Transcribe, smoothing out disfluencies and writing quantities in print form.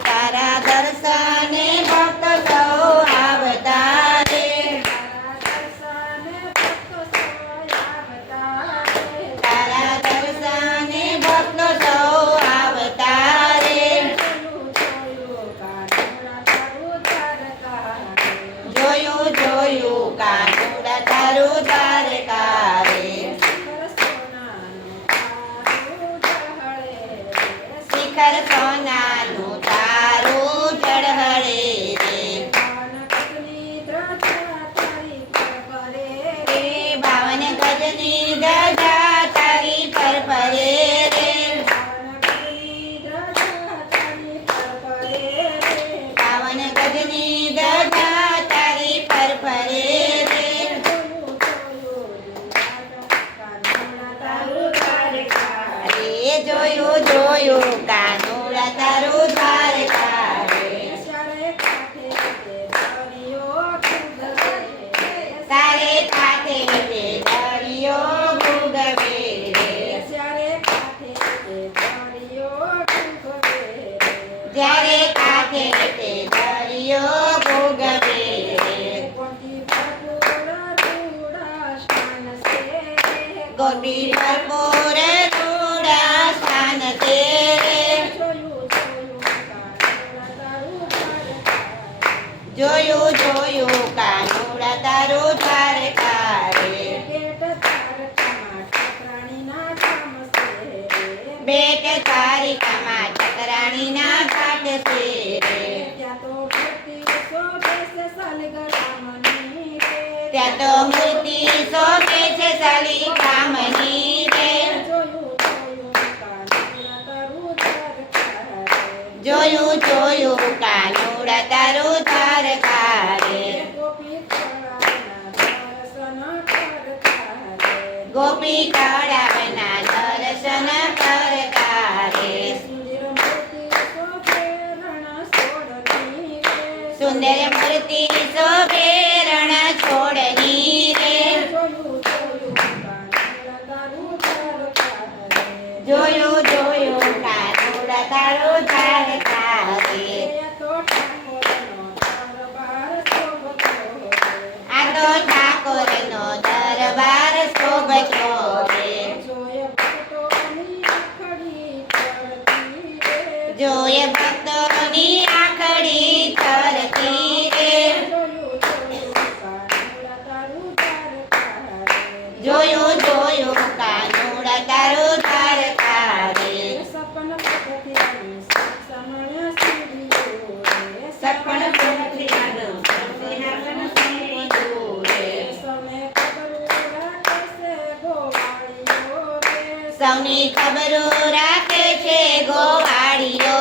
તારા દર્શને ભક્તો સૌ આવતા રે તારા દર્શને ભક્તો સૌ આવતા રે જોયું જોયું કાનુડા તારું દ્વારકા રે શિખર સોનાનું તારું ચઢહળે રે બાવન ગજની ધજા તારી પર પરે રે બાવન ગજની ધજા તારી પર પરે રે જોયું જોયું કાનુડા તારું દ્વારકા રે તારે કાંઠે તે દરિયો ભૂગવે રે જ્યારે કાંઠે તે દરિયો ભૂગવે રે ગોપી ભરપૂર રૂડા સ્થાન તે જોયું જોયું કાનુડા તારું દ્વારકા રે બેટ દ્વારિકામાં ઠકરાણીના ઘાટ છે રે ત્યાં તો મૂર્તિ શોભે છે શાલિગ્રામની રે જોયું જોયું કાનુડા તારું દ્વારકા રે ગોપી તળાવના દર્શન કરતા રે સુંદર મૂર્તિ શોભે રણ છોડની રે જોયું જોયું કાનુડા તારું દ્વારકા રે આ તો ઠાકોરનો દરબાર શોભતો રે જોયે ભક્તોની આંખડી તરતી રે જોયું જોયું કાનુડા તારું દ્વારકા રે સપન પથરિયાનું સિંહાસન સોંપ્યું રે સૌની ખબરો રાખે છે ગોવાળીઓ